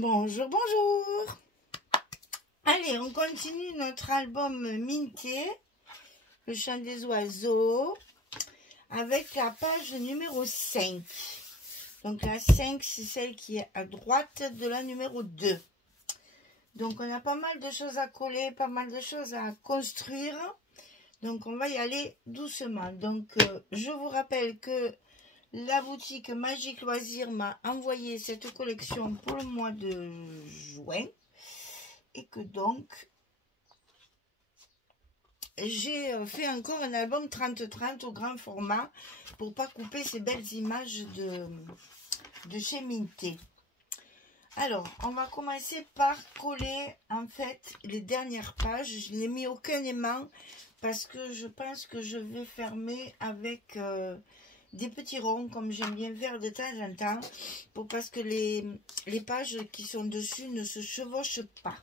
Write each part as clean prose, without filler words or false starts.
Bonjour, bonjour. Allez, on continue notre album Minté, le chant des oiseaux, avec la page numéro 5. Donc la 5, c'est celle qui est à droite de la numéro 2. Donc on a pas mal de choses à coller, pas mal de choses à construire. Donc on va y aller doucement. Donc je vous rappelle que la boutique Magique Loisirs m'a envoyé cette collection pour le mois de juin. Et que donc, j'ai fait encore un album 30-30 au grand format pour pas couper ces belles images de chez Minté. Alors, on va commencer par coller en fait les dernières pages. Je n'ai mis aucun aimant parce que je pense que je vais fermer avec des petits ronds comme j'aime bien faire de temps en temps parce que les pages qui sont dessus ne se chevauchent pas.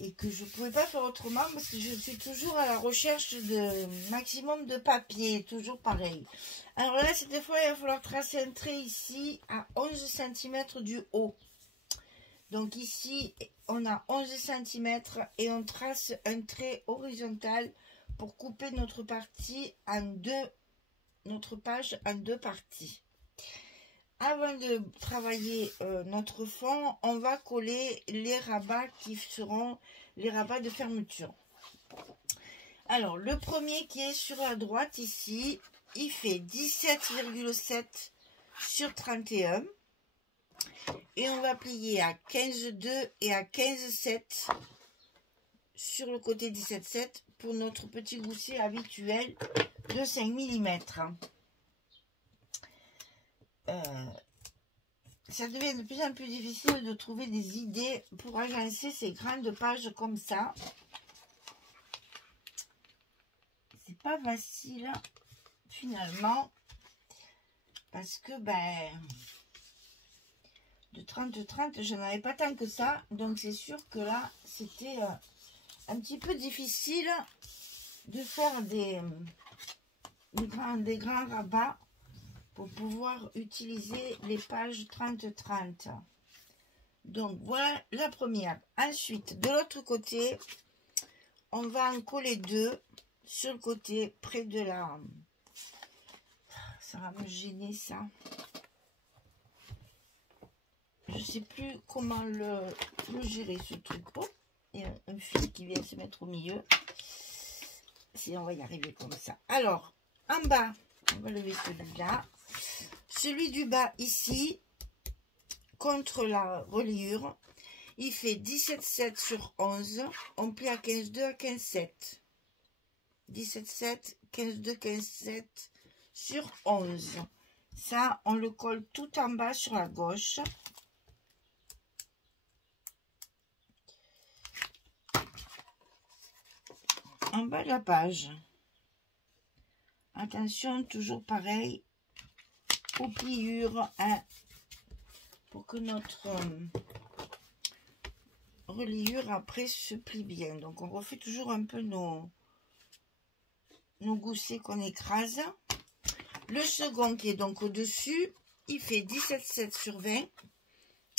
Et que je ne pouvais pas faire autrement parce que je suis toujours à la recherche de maximum de papier, toujours pareil. Alors là, cette fois, il va falloir tracer un trait ici à 11 cm du haut. Donc ici, on a 11 cm et on trace un trait horizontal pour couper notre partie en deux, notre page en deux parties. Avant de travailler notre fond, on va coller les rabats qui seront les rabats de fermeture. Alors, le premier qui est sur la droite ici, il fait 17,7 sur 31. Et on va plier à 15,2 et à 15,7 sur le côté 17,7 pour notre petit gousset habituel de 5 mm. Ça devient de plus en plus difficile de trouver des idées pour agencer ces grandes pages comme ça. C'est pas facile finalement parce que de 30-30 je n'avais pas tant que ça, donc c'est sûr que là c'était un petit peu difficile de faire des grands rabats pour pouvoir utiliser les pages 30-30. Donc voilà la première. Ensuite, de l'autre côté, on va en coller deux sur le côté près de la... Ça va me gêner ça. Je sais plus comment le gérer ce truc. Oh, il y a un fil qui vient se mettre au milieu. Si on va y arriver comme ça. Alors, en bas, on va lever celui-là. Celui du bas ici, contre la reliure, il fait 17,7 sur 11. On plie à 15,2 à 15,7. 17,7, 15,2, 15,7 sur 11. Ça, on le colle tout en bas sur la gauche. En bas de la page. Attention, toujours pareil. Aux pliures, hein, pour que notre reliure après se plie bien. Donc on refait toujours un peu nos goussets qu'on écrase. Le second qui est donc au dessus, il fait 17,7 sur 20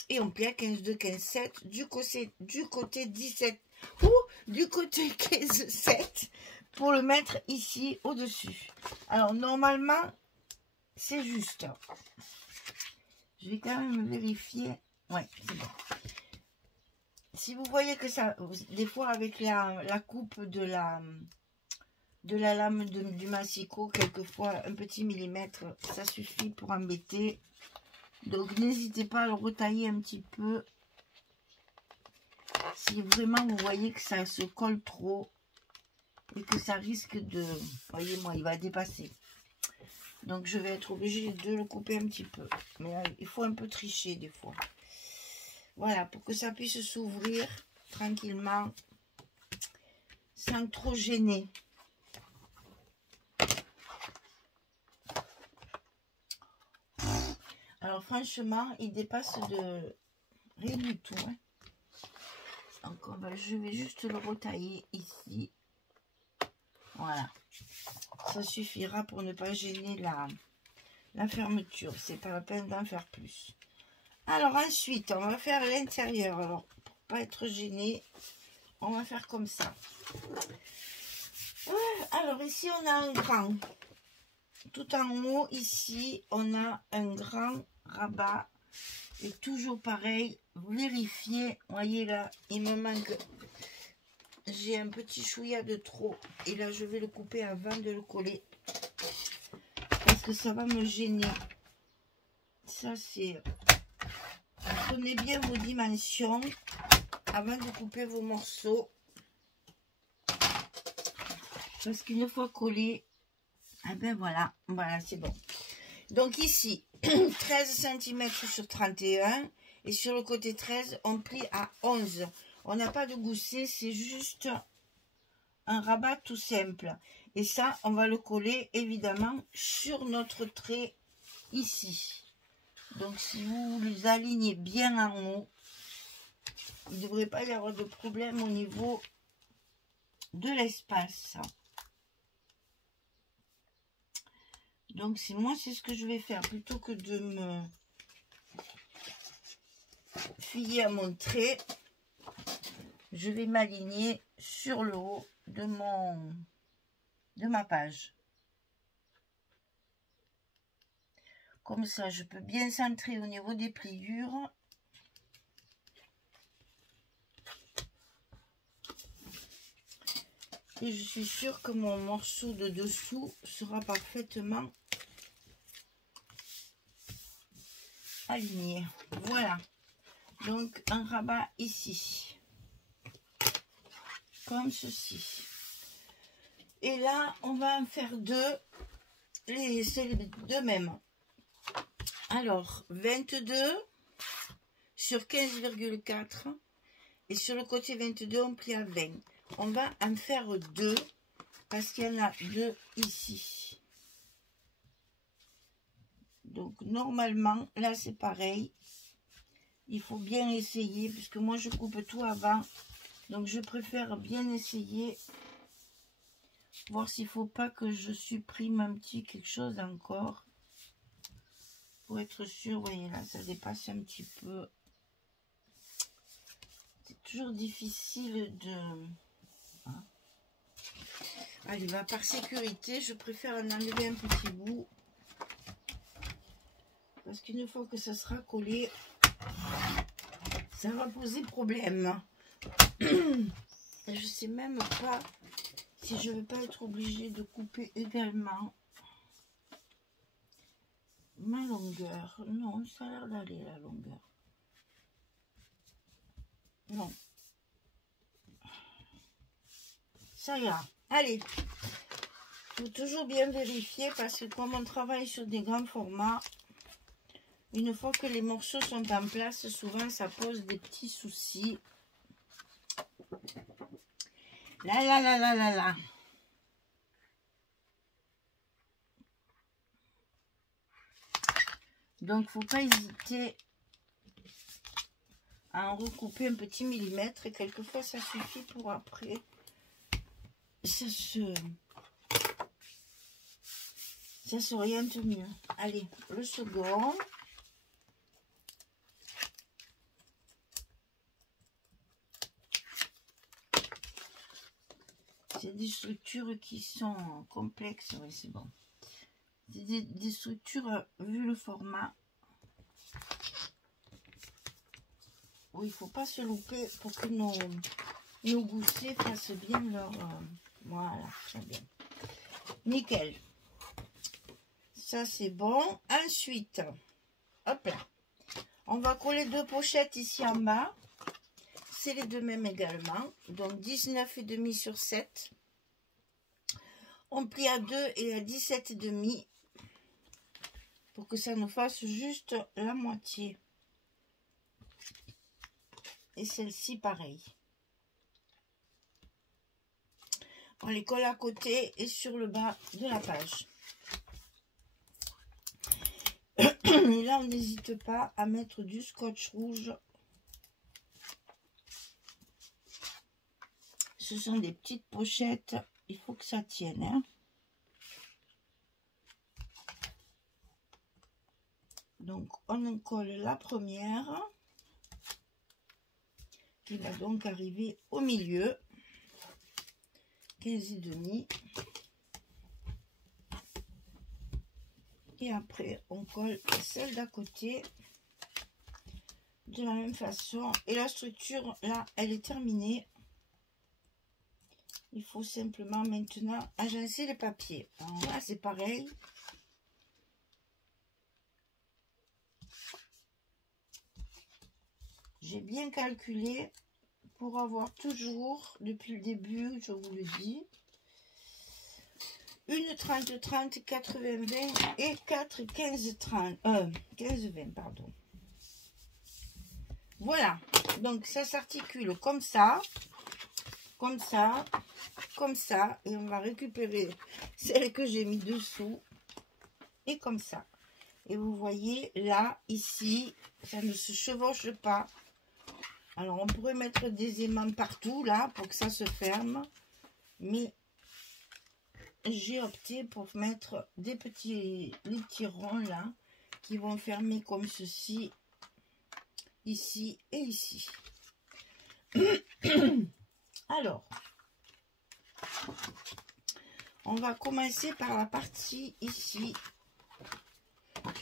et on plie à 15,2, 15,7 du côté 17 ou du côté 15,7 pour le mettre ici au dessus. Alors normalement c'est juste. Je vais quand même vérifier. Ouais, c'est bon. Si vous voyez que ça, des fois avec la coupe de la lame du massicot, quelquefois un petit millimètre, ça suffit pour embêter. Donc n'hésitez pas à le retailler un petit peu. Si vraiment vous voyez que ça se colle trop et que ça risque de... Voyez-moi, il va dépasser. Donc je vais être obligée de le couper un petit peu. Mais il faut un peu tricher des fois. Voilà, pour que ça puisse s'ouvrir tranquillement, sans trop gêner. Alors franchement, il dépasse de rien du tout. Hein. Donc je vais juste le retailler ici. Voilà. Ça suffira pour ne pas gêner la fermeture. C'est pas la peine d'en faire plus. Alors ensuite, on va faire l'intérieur. Alors, pour pas être gêné, on va faire comme ça. Alors ici, on a un grand. Tout en haut, ici, on a un grand rabat. Et toujours pareil, vérifiez. Voyez là, il me manque. J'ai un petit chouïa de trop. Et là, je vais le couper avant de le coller. Parce que ça va me gêner. Ça, c'est... Prenez bien vos dimensions avant de couper vos morceaux. Parce qu'une fois collé, ah ben voilà, voilà, c'est bon. Donc ici, 13 cm sur 31. Et sur le côté 13, on plie à 11. On n'a pas de gousset, c'est juste un rabat tout simple. Et ça, on va le coller évidemment sur notre trait ici. Donc si vous les alignez bien en haut, il ne devrait pas y avoir de problème au niveau de l'espace. Donc moi, c'est ce que je vais faire. Plutôt que de me filer à mon trait, je vais m'aligner sur le haut de ma page. Comme ça, je peux bien centrer au niveau des pliures. Et je suis sûre que mon morceau de dessous sera parfaitement aligné. Voilà. Donc, un rabat ici. Comme ceci. Et là, on va en faire deux. C'est les deux mêmes. Alors, 22 sur 15,4. Et sur le côté 22, on plie à 20. On va en faire deux. Parce qu'il y en a deux ici. Donc, normalement, là, c'est pareil. Il faut bien essayer. Puisque moi, je coupe tout avant. Donc, je préfère bien essayer. Voir s'il ne faut pas que je supprime un petit quelque chose encore. Pour être sûr, vous voyez là, ça dépasse un petit peu. C'est toujours difficile de... Hein. Allez, bah, par sécurité, je préfère en enlever un petit bout. Parce qu'une fois que ça sera collé, ça va poser problème. Et je sais même pas si je ne vais pas être obligée de couper également ma longueur. Non, ça a l'air d'aller la longueur. Non. Ça ira. Allez. Il faut toujours bien vérifier parce que comme on travaille sur des grands formats, une fois que les morceaux sont en place, souvent ça pose des petits soucis. Là, là, là, là, là, là. Donc, faut pas hésiter à en recouper un petit millimètre. Et quelquefois, ça suffit pour après. Ça s'oriente mieux. Allez, le second. C'est des structures qui sont complexes. Oui, c'est bon. Des structures, vu le format, où il ne faut pas se louper pour que nos goussets fassent bien leur... voilà, très bien. Nickel. Ça, c'est bon. Ensuite, hop là. On va coller deux pochettes ici en bas. C'est les deux mêmes également. Donc, 19,5 sur 7. On plie à 2 et à 17,5 pour que ça nous fasse juste la moitié. Et celle-ci, pareil. On les colle à côté et sur le bas de la page. Et là, on n'hésite pas à mettre du scotch rouge. Ce sont des petites pochettes. Il faut que ça tienne. Hein. Donc, on colle la première qui va donc arriver au milieu. 15,5. Et après, on colle celle d'à côté de la même façon. Et la structure, là, elle est terminée. Il faut simplement maintenant agencer les papiers. Alors là, c'est pareil. J'ai bien calculé pour avoir toujours, depuis le début, je vous le dis, une 30-30, 80-20 et 4 15-30. 15-20, pardon. Voilà. Donc, ça s'articule comme ça, comme ça, comme ça. Et on va récupérer celle que j'ai mis dessous. Et comme ça. Et vous voyez, là, ici, ça ne se chevauche pas. Alors, on pourrait mettre des aimants partout, là, pour que ça se ferme. Mais j'ai opté pour mettre des petits ronds, là, qui vont fermer comme ceci, ici et ici. Alors, on va commencer par la partie ici.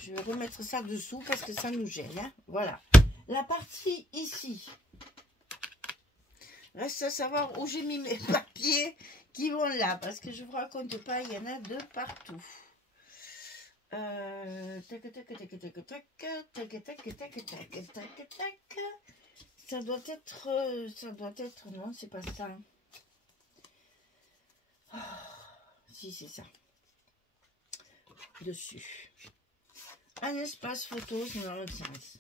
Je vais remettre ça dessous parce que ça nous gêne, hein. Voilà. La partie ici. Reste à savoir où j'ai mis mes papiers qui vont là. Parce que je ne vous raconte pas, il y en a de partout. Ça doit être, non, c'est pas ça. Oh, si, c'est ça. Dessus. Un espace photo, c'est dans l'autre sens.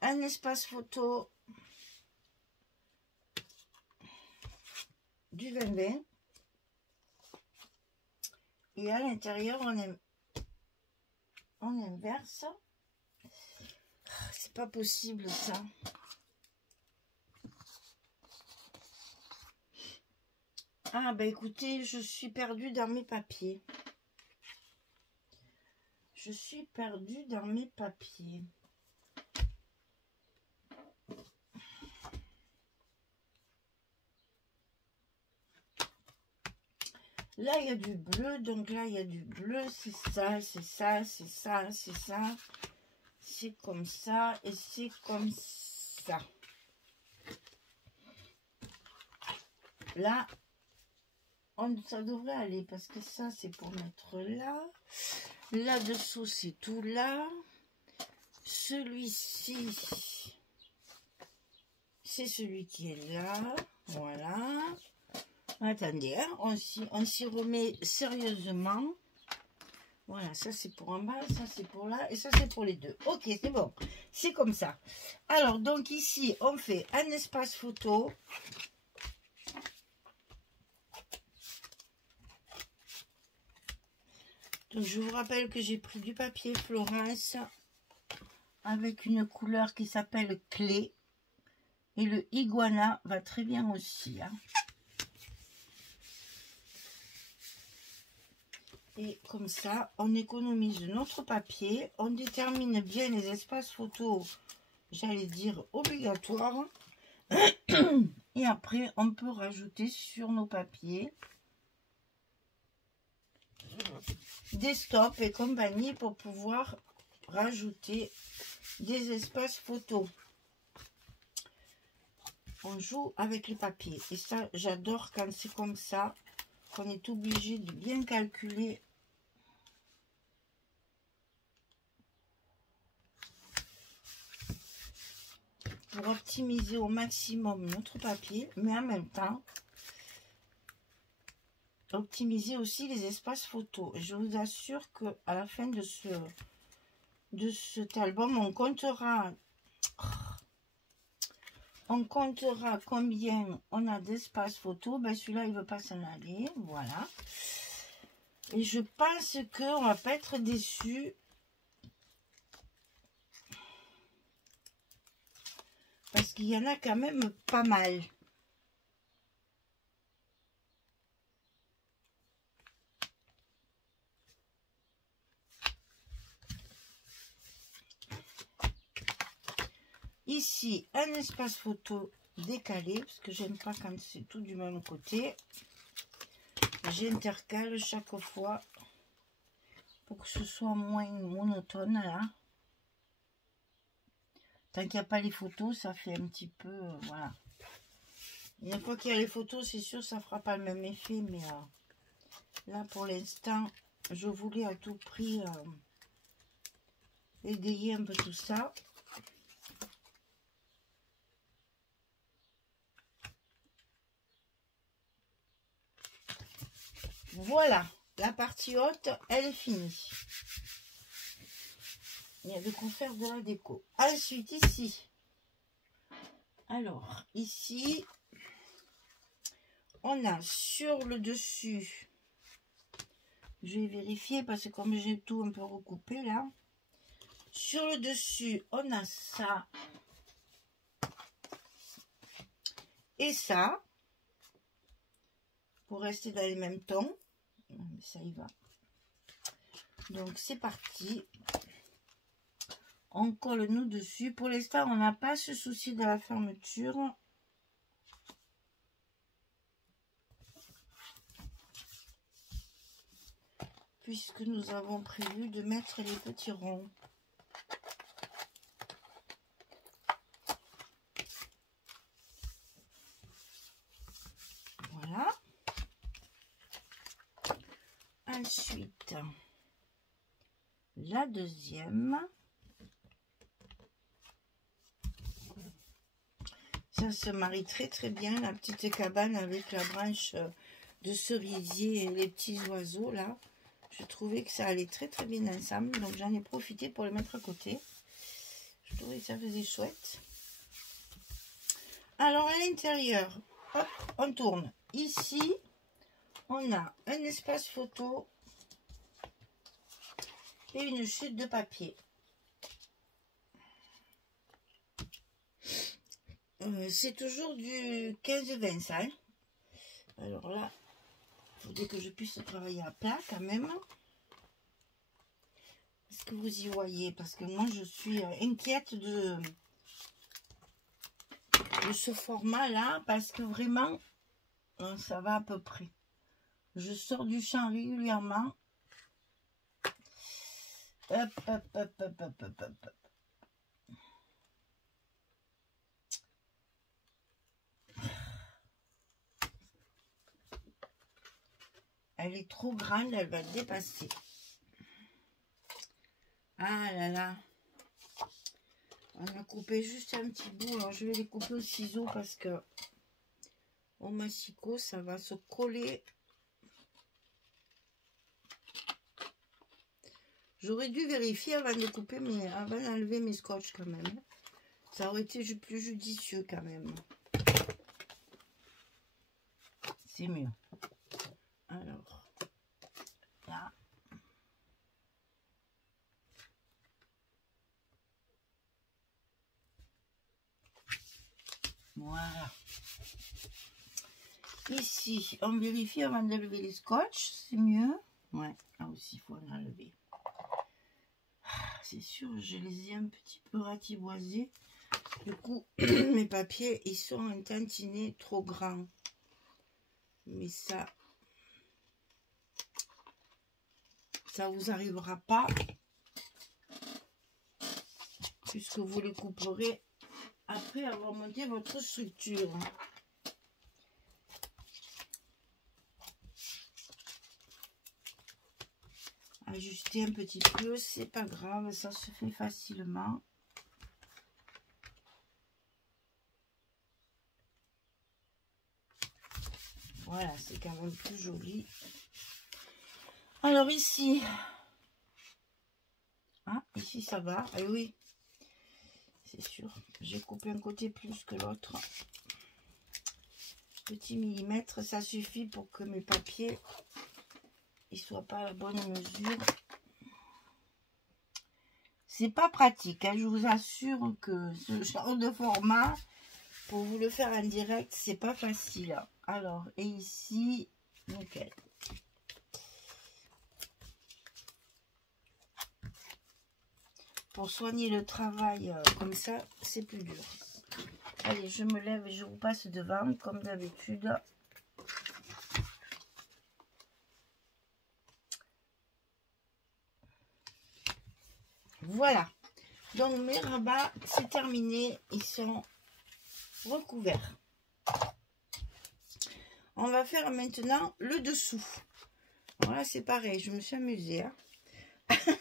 Un espace photo du 20-20. Et à l'intérieur, on inverse. C'est pas possible, ça. Ah, bah écoutez, je suis perdue dans mes papiers. Je suis perdue dans mes papiers. Là, il y a du bleu, donc là, il y a du bleu. C'est ça, c'est ça, c'est ça, c'est ça. C'est comme ça et c'est comme ça. Là, ça devrait aller parce que ça, c'est pour mettre là. Là-dessous, c'est tout là. Celui-ci, c'est celui qui est là. Voilà. Attendez, hein, on s'y remet sérieusement. Voilà, ça c'est pour en bas, ça c'est pour là et ça c'est pour les deux. Ok, c'est bon. C'est comme ça. Alors, donc ici, on fait un espace photo. Donc, je vous rappelle que j'ai pris du papier Florence avec une couleur qui s'appelle clé. Et le iguana va très bien aussi. Hein. Et comme ça, on économise notre papier. On détermine bien les espaces photos, j'allais dire obligatoires. Et après, on peut rajouter sur nos papiers des stops et compagnie pour pouvoir rajouter des espaces photos. On joue avec les papiers. Et ça, j'adore quand c'est comme ça, qu'on est obligé de bien calculer. Pour optimiser au maximum notre papier, mais en même temps, optimiser aussi les espaces photos. Et je vous assure que à la fin de cet album, on comptera combien on a d'espace photo. Ben celui-là, il ne veut pas s'en aller. Voilà. Et je pense qu'on ne va pas être déçu. Parce qu'il y en a quand même pas mal. ici un espace photo décalé, parce que j'aime pas quand c'est tout du même côté. J'intercale chaque fois pour que ce soit moins monotone là. Tant qu'il n'y a pas les photos, ça fait un petit peu, voilà. Une fois qu'il y a les photos, c'est sûr, ça fera pas le même effet, mais là pour l'instant, je voulais à tout prix égayer un peu tout ça. Voilà, la partie haute, elle est finie. Il y a de quoi faire de la déco. Ensuite, ici. Alors, ici, on a sur le dessus, je vais vérifier parce que comme j'ai tout un peu recoupé là, sur le dessus, on a ça et ça, pour rester dans les mêmes tons. Ça y va. Donc, c'est parti. On colle nous dessus. Pour l'instant, on n'a pas ce souci de la fermeture. Puisque nous avons prévu de mettre les petits ronds. Voilà. Ensuite, la deuxième. Ça se marie très très bien, la petite cabane avec la branche de cerisier et les petits oiseaux là. Je trouvais que ça allait très très bien ensemble, donc j'en ai profité pour les mettre à côté. Je trouvais que ça faisait chouette. Alors à l'intérieur, hop, on tourne. Ici, on a un espace photo et une chute de papier. C'est toujours du 15-20 ça. Hein. Alors là, il faudrait que je puisse travailler à plat quand même. Est-ce que vous y voyez? Parce que moi, je suis inquiète de ce format-là. Parce que vraiment, ça va à peu près. Je sors du champ régulièrement. Hop, hop, hop, hop, hop, hop, hop. Elle est trop grande, elle va dépasser. Ah là là. On a coupé juste un petit bout. Alors je vais les couper au ciseau parce que au massicot, ça va se coller. J'aurais dû vérifier avant de couper, mais avant d'enlever mes scotch quand même. Ça aurait été plus judicieux quand même. C'est mieux. Alors, là. Voilà. Ici, on vérifie avant d'enlever les scotch. C'est mieux. Ouais, là aussi, il faut en enlever. C'est sûr, je les ai un petit peu ratiboisés. Du coup, mes papiers, ils sont un tantinet trop grands. Mais ça vous arrivera pas. Puisque vous les couperez après avoir monté votre structure. Ajuster un petit peu, c'est pas grave, ça se fait facilement. Voilà, c'est quand même plus joli. Alors ici, ah, ici ça va, et oui, c'est sûr, j'ai coupé un côté plus que l'autre. Petit millimètre, ça suffit pour que mes papiers ils soient pas à la bonne mesure. C'est pas pratique, hein, je vous assure que ce genre de format, pour vous le faire en direct, c'est pas facile. Alors, et ici, nickel. Pour soigner le travail comme ça, c'est plus dur. Allez, je me lève et je vous passe devant, comme d'habitude. Voilà. Donc, mes rabats, c'est terminé. Ils sont recouverts. On va faire maintenant le dessous. Voilà, c'est pareil. Je me suis amusée. Hein.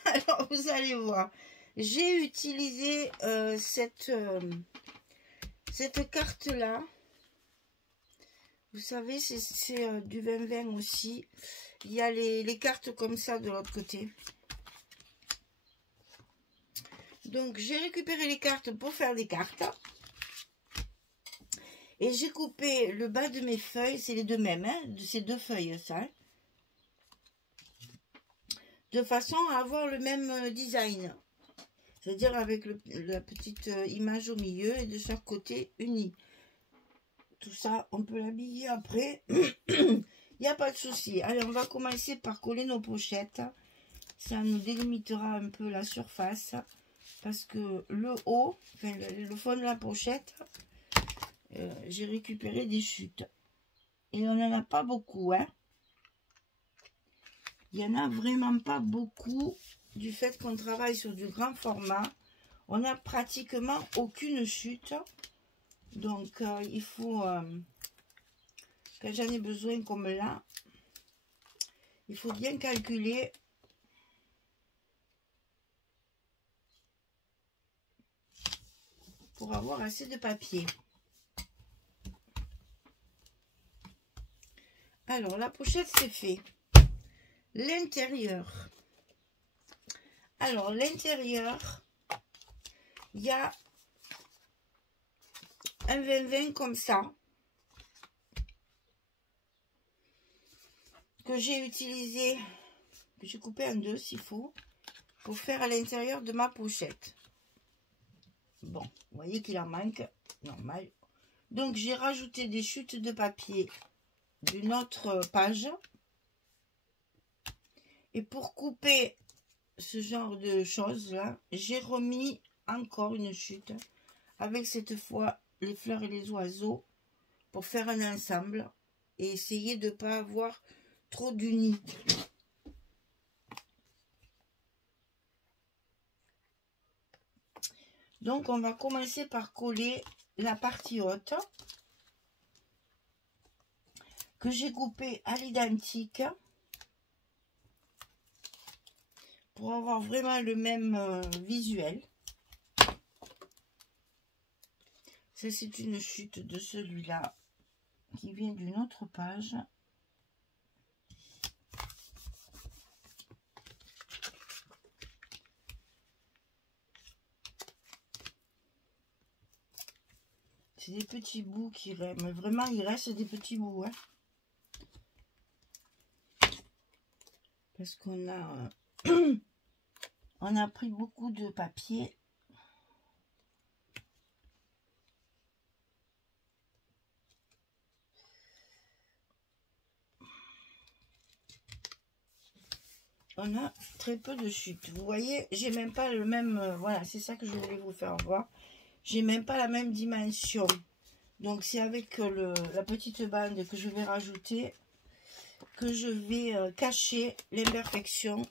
Alors, vous allez voir. J'ai utilisé cette carte-là. Vous savez, c'est du 20-20 aussi. Il y a les cartes comme ça de l'autre côté. Donc, j'ai récupéré les cartes pour faire des cartes. Et j'ai coupé le bas de mes feuilles. C'est les deux mêmes, hein, de ces deux feuilles, ça. Hein, de façon à avoir le même design. C'est-à-dire avec la petite image au milieu et de chaque côté unie. Tout ça, on peut l'habiller après. Il n'y a pas de souci. Allez, on va commencer par coller nos pochettes. Ça nous délimitera un peu la surface. Parce que le haut, enfin le fond de la pochette, j'ai récupéré des chutes. Et on n'en a pas beaucoup, hein. Il n'y en a vraiment pas beaucoup du fait qu'on travaille sur du grand format. On n'a pratiquement aucune chute. Donc, il faut, quand j'en ai besoin comme là, il faut bien calculer. Pour avoir assez de papier. Alors, la pochette, c'est fait. L'intérieur. Alors, l'intérieur, il y a un 20-20 comme ça. Que j'ai utilisé, que j'ai coupé en deux s'il faut, pour faire à l'intérieur de ma pochette. Bon, vous voyez qu'il en manque, normal. Donc, j'ai rajouté des chutes de papier d'une autre page. Et pour couper ce genre de choses-là, j'ai remis encore une chute avec cette fois les fleurs et les oiseaux pour faire un ensemble et essayer de ne pas avoir trop d'unis. Donc, on va commencer par coller la partie haute que j'ai coupée à l'identique pour avoir vraiment le même visuel. Ça, c'est une chute de celui-là qui vient d'une autre page. C'est des petits bouts qui restent, mais vraiment il reste des petits bouts, hein. Parce qu'on a on a pris beaucoup de papier. On a très peu de chutes. Vous voyez, j'ai même pas le même, voilà, c'est ça que je voulais vous faire voir. J'ai même pas la même dimension. Donc c'est avec la petite bande que je vais rajouter que je vais cacher l'imperfection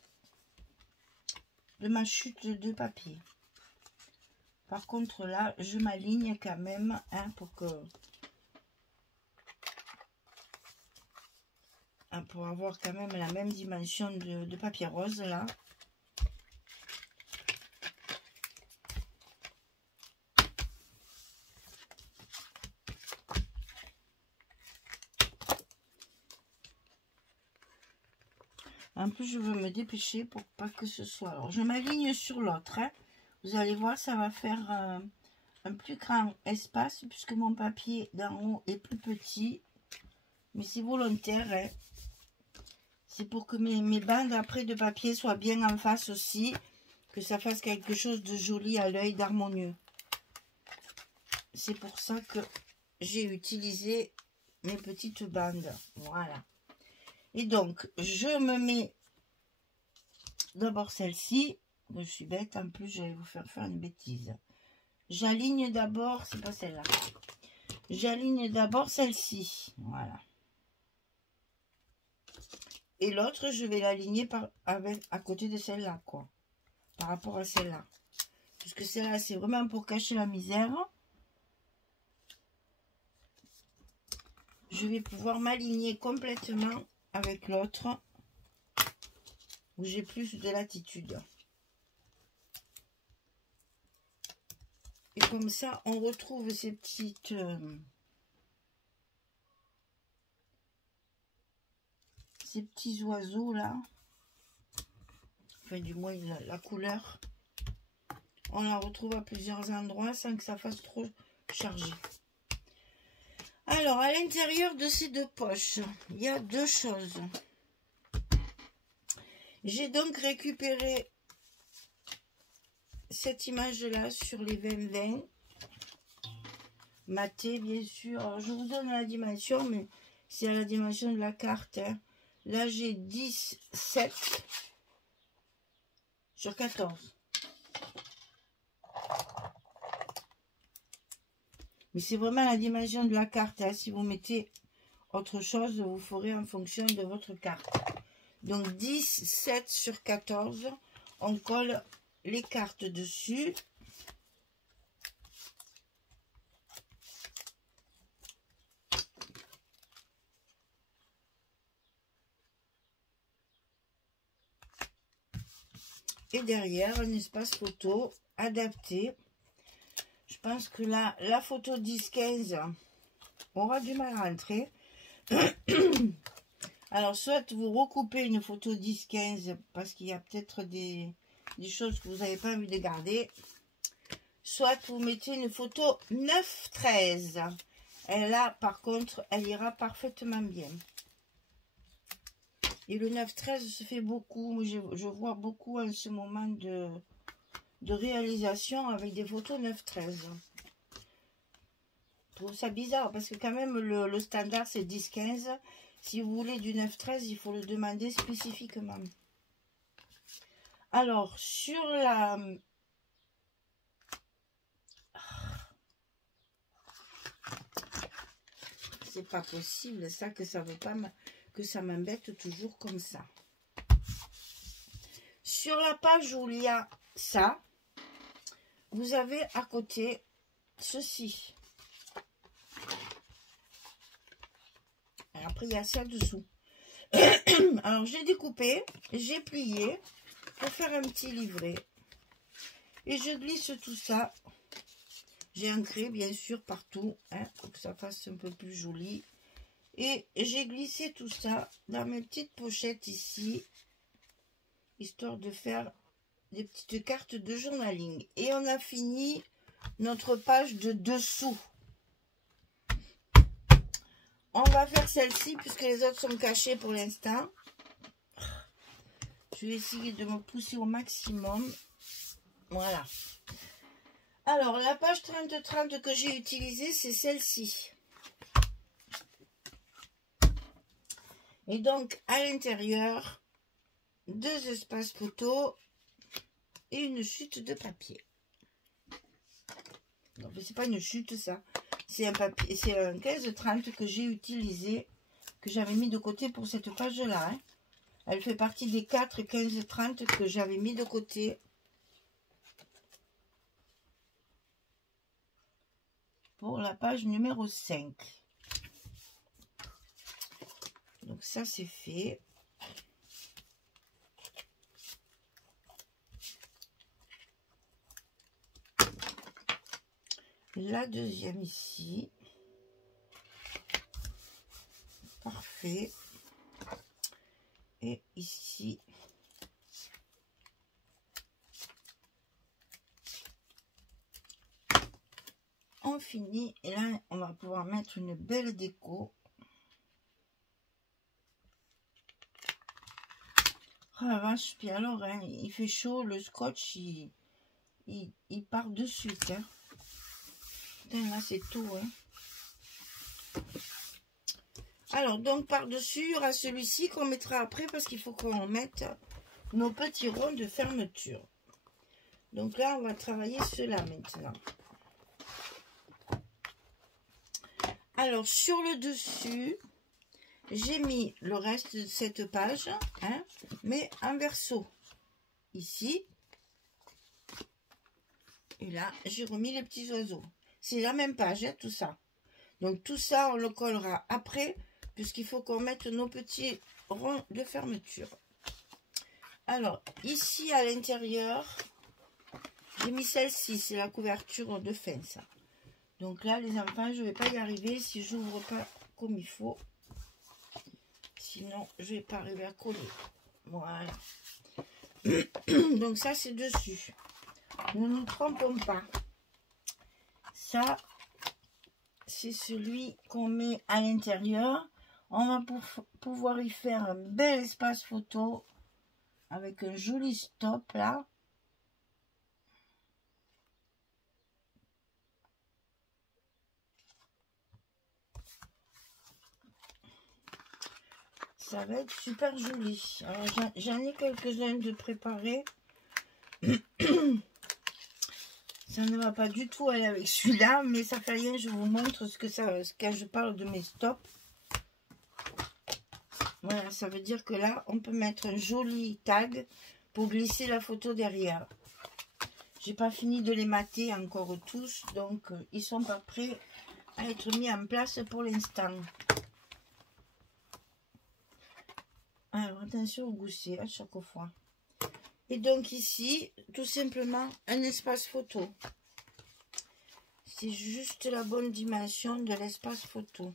de ma chute de papier. Par contre là, je m'aligne quand même, hein, pour avoir quand même la même dimension de papier rose là. En plus, je veux me dépêcher pour pas que ce soit... Alors, je m'aligne sur l'autre. Hein. Vous allez voir, ça va faire un plus grand espace puisque mon papier d'en haut est plus petit. Mais c'est volontaire. Hein. C'est pour que mes bandes après de papier soient bien en face aussi. Que ça fasse quelque chose de joli à l'œil, d'harmonieux. C'est pour ça que j'ai utilisé mes petites bandes. Voilà. Et donc, je me mets d'abord celle-ci. Je suis bête, en plus, je vais vous faire une bêtise. j'aligne d'abord, c'est pas celle-là. J'aligne d'abord celle-ci. Voilà. Et l'autre, je vais l'aligner à côté de celle-là, quoi. Par rapport à celle-là. Puisque celle-là, c'est vraiment pour cacher la misère. Je vais pouvoir m'aligner complètement avec l'autre. Où j'ai plus de latitude. Et comme ça, on retrouve ces petites... ces petits oiseaux là. Enfin, du moins, la couleur. On la retrouve à plusieurs endroits sans que ça fasse trop chargé. Alors, à l'intérieur de ces deux poches, il y a deux choses. J'ai donc récupéré cette image-là sur les 20-20. Maté, bien sûr. Alors, je vous donne la dimension, mais c'est à la dimension de la carte. Hein. Là, j'ai 10, 7 sur 14. Mais c'est vraiment la dimension de la carte. Hein. Si vous mettez autre chose, vous ferez en fonction de votre carte. Donc 10, 7 sur 14. On colle les cartes dessus. Et derrière, un espace photo adapté. Je pense que là, la photo 10-15 aura du mal à rentrer. Alors, soit vous recoupez une photo 10-15 parce qu'il y a peut-être des choses que vous n'avez pas envie de garder. Soit vous mettez une photo 9-13. Et là, par contre, elle ira parfaitement bien. Et le 9-13 se fait beaucoup. Je vois beaucoup en ce moment de réalisation avec des photos 9-13. Je trouve ça bizarre parce que quand même le standard c'est 10-15. Si vous voulez du 9-13, il faut le demander spécifiquement. Alors, sur la... C'est pas possible ça que ça veut pas... que ça m'embête toujours comme ça. Sur la page où il y a ça, vous avez à côté ceci. Et après, il y a ça dessous. Alors, j'ai découpé, j'ai plié pour faire un petit livret. Et je glisse tout ça. J'ai ancré, bien sûr, partout, hein, pour que ça fasse un peu plus joli. Et j'ai glissé tout ça dans mes petites pochettes ici, histoire de faire des petites cartes de journaling. Et on a fini notre page de dessous. On va faire celle-ci puisque les autres sont cachées pour l'instant. Je vais essayer de me pousser au maximum. Voilà. Alors, la page 30-30 que j'ai utilisée, c'est celle-ci. Et donc, à l'intérieur, deux espaces photos et une chute de papier. Non, mais c'est pas une chute, ça. C'est un papier, c'est un 15-30 que j'ai utilisé, que j'avais mis de côté pour cette page-là. Hein. Elle fait partie des 4 15-30 que j'avais mis de côté. Pour la page numéro 5. Donc ça c'est fait. La deuxième ici. Parfait. Et ici. On finit. Et là, on va pouvoir mettre une belle déco. Oh la vache, puis alors, hein, il fait chaud, le scotch, il part de suite. Hein. Putain, là, c'est tout. Hein. Alors, donc, par-dessus, il y aura celui-ci qu'on mettra après parce qu'il faut qu'on mette nos petits ronds de fermeture. Donc là, on va travailler cela maintenant. Alors, sur le dessus, j'ai mis le reste de cette page, hein, mais en verso. Ici. Et là, j'ai remis les petits oiseaux. C'est la même page, hein, tout ça. Donc, tout ça, on le collera après, puisqu'il faut qu'on mette nos petits ronds de fermeture. Alors, ici, à l'intérieur, j'ai mis celle-ci. C'est la couverture de fin, ça. Donc là, les enfants, je ne vais pas y arriver si j'ouvre pas comme il faut. Sinon, je ne vais pas arriver à coller. Voilà. Donc ça, c'est dessus. Ne nous trompons pas. Ça, c'est celui qu'on met à l'intérieur. On va pouvoir y faire un bel espace photo avec un joli stop là. Ça va être super joli. Alors j'en ai quelques-uns de préparés. Ça ne va pas du tout aller avec celui-là, mais ça fait rien, je vous montre ce que ça, quand je parle de mes stops. Voilà, ça veut dire que là, on peut mettre un joli tag pour glisser la photo derrière. J'ai pas fini de les mater encore tous, donc ils sont pas prêts à être mis en place pour l'instant. Alors, attention au gousset à chaque fois. Et donc ici, tout simplement, un espace photo. C'est juste la bonne dimension de l'espace photo.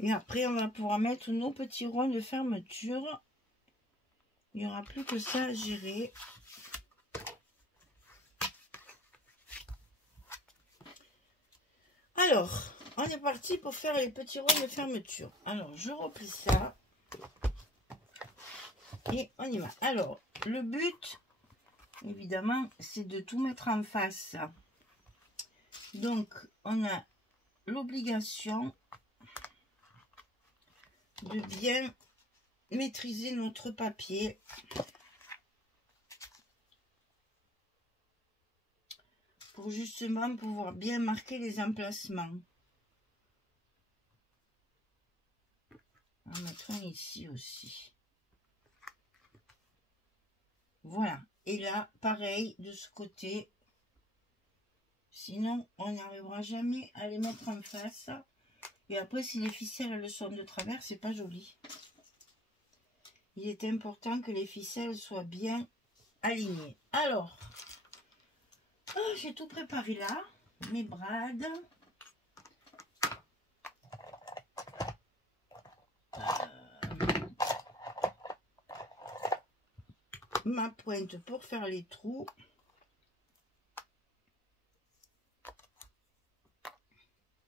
Et après, on va pouvoir mettre nos petits ronds de fermeture. Il n'y aura plus que ça à gérer. Alors, on est parti pour faire les petits ronds de fermeture. Alors, je replie ça. Et on y va. Alors, le but, évidemment, c'est de tout mettre en face. Donc, on a l'obligation de bien maîtriser notre papier. Pour justement pouvoir bien marquer les emplacements. On va mettre un ici aussi. Voilà. Et là, pareil de ce côté. Sinon, on n'arrivera jamais à les mettre en face. Et après, si les ficelles le sont de travers, c'est pas joli. Il est important que les ficelles soient bien alignées. Alors, j'ai tout préparé là. Mes brades. Ma pointe pour faire les trous.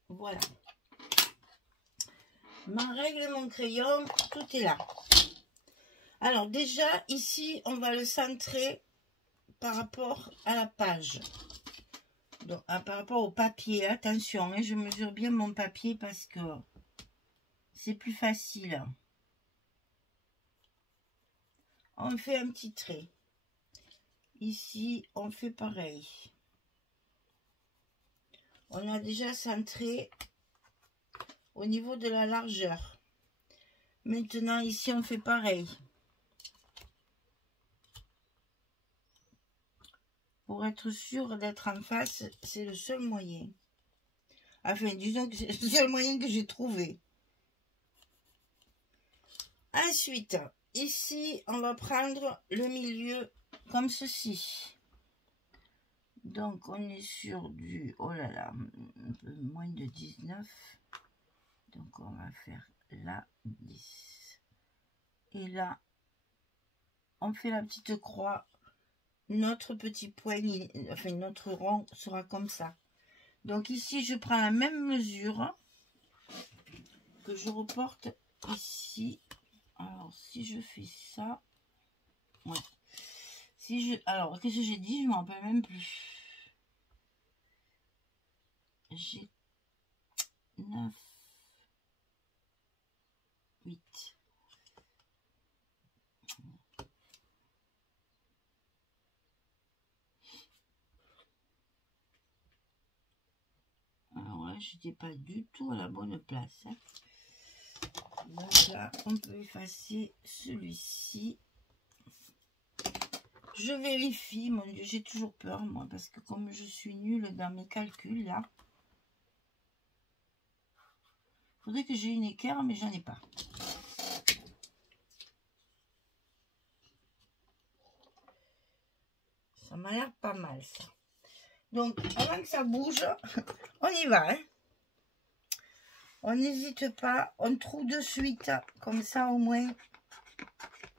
Voilà. Ma règle, mon crayon, tout est là. Alors déjà, ici, on va le centrer par rapport à la page. Donc, par rapport au papier. Attention, hein, je mesure bien mon papier parce que c'est plus facile. On fait un petit trait. Ici, on fait pareil. On a déjà centré au niveau de la largeur. Maintenant, ici, on fait pareil. Pour être sûr d'être en face, c'est le seul moyen. Enfin, disons que c'est le seul moyen que j'ai trouvé. Ensuite, ici, on va prendre le milieu comme ceci. Donc, on est sur du, oh là là, un peu moins de 19. Donc, on va faire là 10. Et là, on fait la petite croix. Notre petit point, enfin, notre rond sera comme ça. Donc, ici, je prends la même mesure que je reporte ici. Alors, si je fais ça, ouais. Alors, qu'est-ce que j'ai dit? Je ne m'en rappelle même plus. J'ai 9, 8. j'étais pas du tout à la bonne place. Hein. Donc là, on peut effacer celui-ci. Je vérifie, mon Dieu, j'ai toujours peur, moi, parce que comme je suis nulle dans mes calculs, là, il faudrait que j'ai une équerre, mais j'en ai pas. Ça m'a l'air pas mal, ça. Donc, avant que ça bouge, on y va, hein. On n'hésite pas, on trouve de suite, comme ça au moins,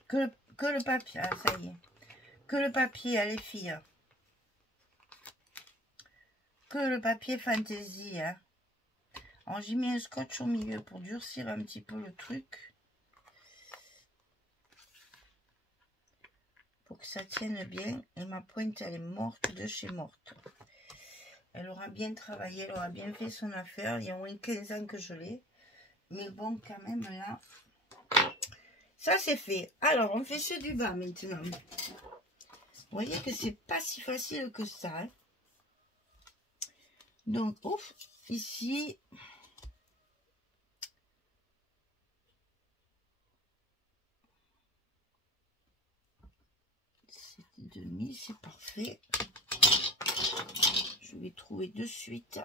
que le papier, ah, ça y est, que le papier, les filles, que le papier fantaisie, hein. Alors, j'ai mis un scotch au milieu pour durcir un petit peu le truc, pour que ça tienne bien, et ma pointe, elle est morte de chez morte. Elle aura bien travaillé, elle aura bien fait son affaire. Il y a au moins 15 ans que je l'ai. Mais bon, quand même, là, ça c'est fait. Alors, on fait ceux du bas maintenant. Vous voyez que c'est pas si facile que ça. Hein. Donc, ouf, ici, c'est demi, c'est parfait. Je vais trouver de suite.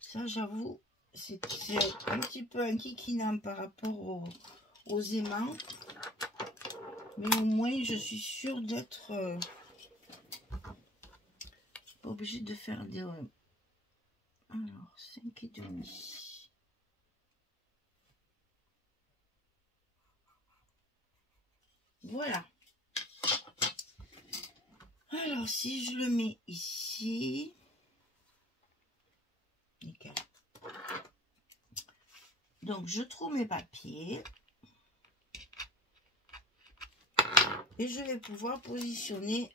Ça, j'avoue, c'est un petit peu un kikinant par rapport aux aimants. Mais au moins, je suis sûre d'être pas obligée de faire des... alors, 5,5. Voilà. Alors, si je le mets ici... Nickel. Donc, je trouve mes papiers. Et je vais pouvoir positionner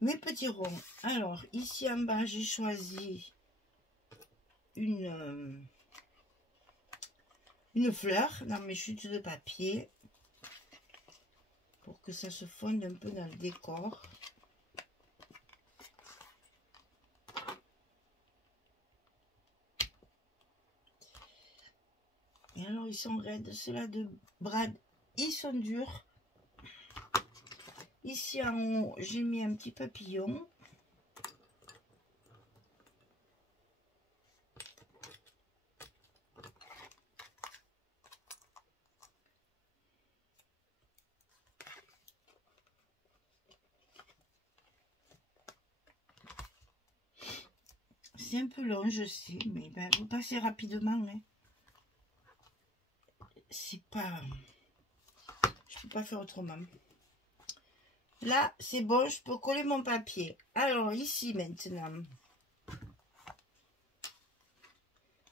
mes petits ronds. Alors, ici en bas, j'ai choisi une fleur dans mes chutes de papier pour que ça se fonde un peu dans le décor. Et alors, ils sont raides. Ceux-là de Brad, ils sont durs. Ici en haut, j'ai mis un petit papillon. C'est un peu long, je sais, mais ben, vous passez rapidement. Hein. C'est pas... Je peux pas faire autrement. Là, c'est bon, je peux coller mon papier. Alors, ici, maintenant,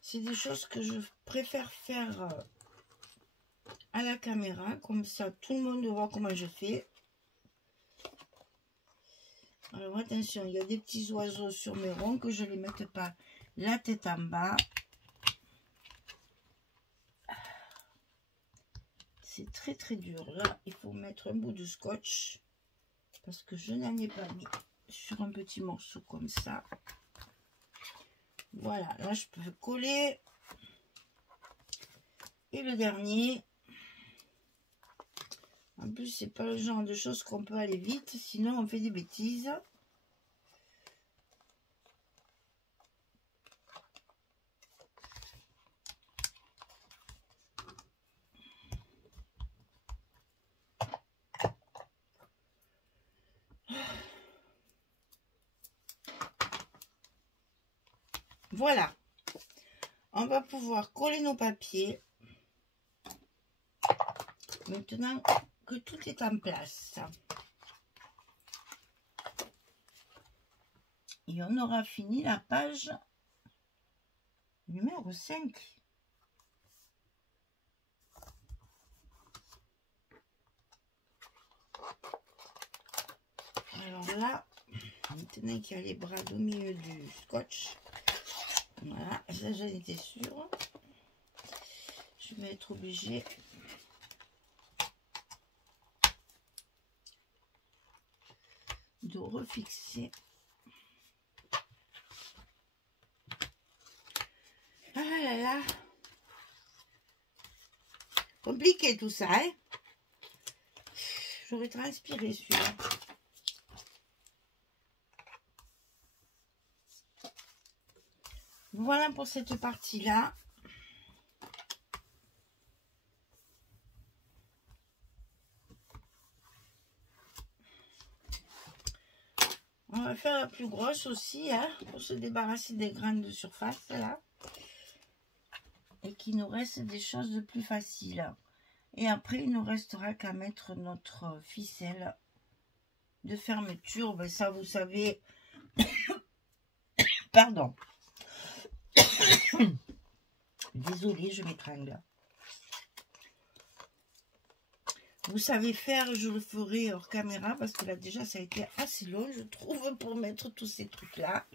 c'est des choses que je préfère faire à la caméra. Comme ça, tout le monde voit comment je fais. Alors, attention, il y a des petits oiseaux sur mes ronds que je ne les mette pas la tête en bas. C'est très, très dur. Là, il faut mettre un bout de scotch. Parce que je n'en ai pas mis sur un petit morceau comme ça. Voilà, là je peux coller. Et le dernier. En plus, c'est pas le genre de choses qu'on peut aller vite, sinon on fait des bêtises. Voilà, on va pouvoir coller nos papiers. Maintenant que tout est en place. Et on aura fini la page numéro 5. Alors là, maintenant qu'il y a les bras au milieu du scotch, voilà, ça j'en étais sûre. Je vais être obligée plutôt refixer. Ah là là. Compliqué tout ça, hein. J'aurais transpiré celui-là. Voilà pour cette partie-là. On va faire la plus grosse aussi, hein, pour se débarrasser des grains de surface, là. Et qu'il nous reste des choses de plus faciles. Et après, il nous restera qu'à mettre notre ficelle de fermeture. Ben, ça, vous savez... Pardon. Désolée, je m'étrangle. Vous savez faire, je le ferai hors caméra parce que là déjà ça a été assez long, je trouve, pour mettre tous ces trucs là.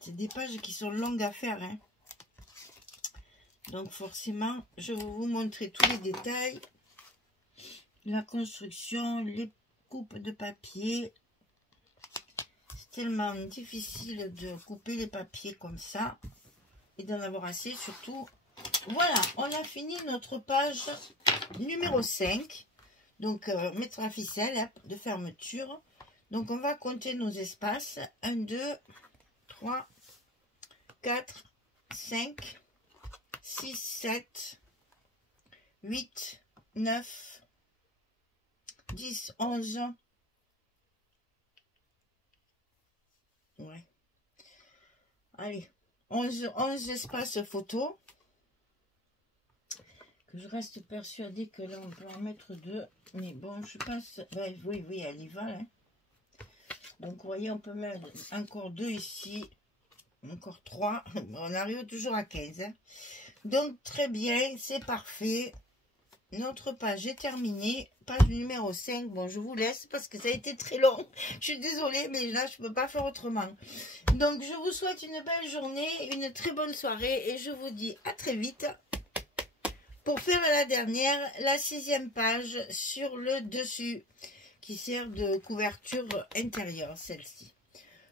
C'est des pages qui sont longues à faire, hein. Donc forcément, je vais vous montrer tous les détails, la construction, les coupes de papier. C'est tellement difficile de couper les papiers comme ça et d'en avoir assez surtout. Voilà, on a fini notre page numéro 5. Donc, mettre la ficelle de fermeture. Donc, on va compter nos espaces. 1, 2, 3, 4, 5, 6, 7, 8, 9, 10, 11. Ouais. Allez, 11 espaces photos. Que je reste persuadée que là on peut en mettre 2, mais bon je pense, ouais, oui elle y va hein. Donc vous voyez on peut mettre encore 2 ici, encore 3, on arrive toujours à 15 hein. Donc très bien, c'est parfait, notre page est terminée, page numéro 5. Bon je vous laisse parce que ça a été très long, je suis désolée mais là je peux pas faire autrement. Donc je vous souhaite une belle journée, une très bonne soirée et je vous dis à très vite pour faire la dernière, la 6e page sur le dessus qui sert de couverture intérieure, celle-ci.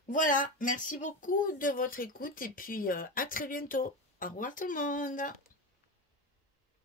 Voilà, merci beaucoup de votre écoute et puis à très bientôt. Au revoir tout le monde.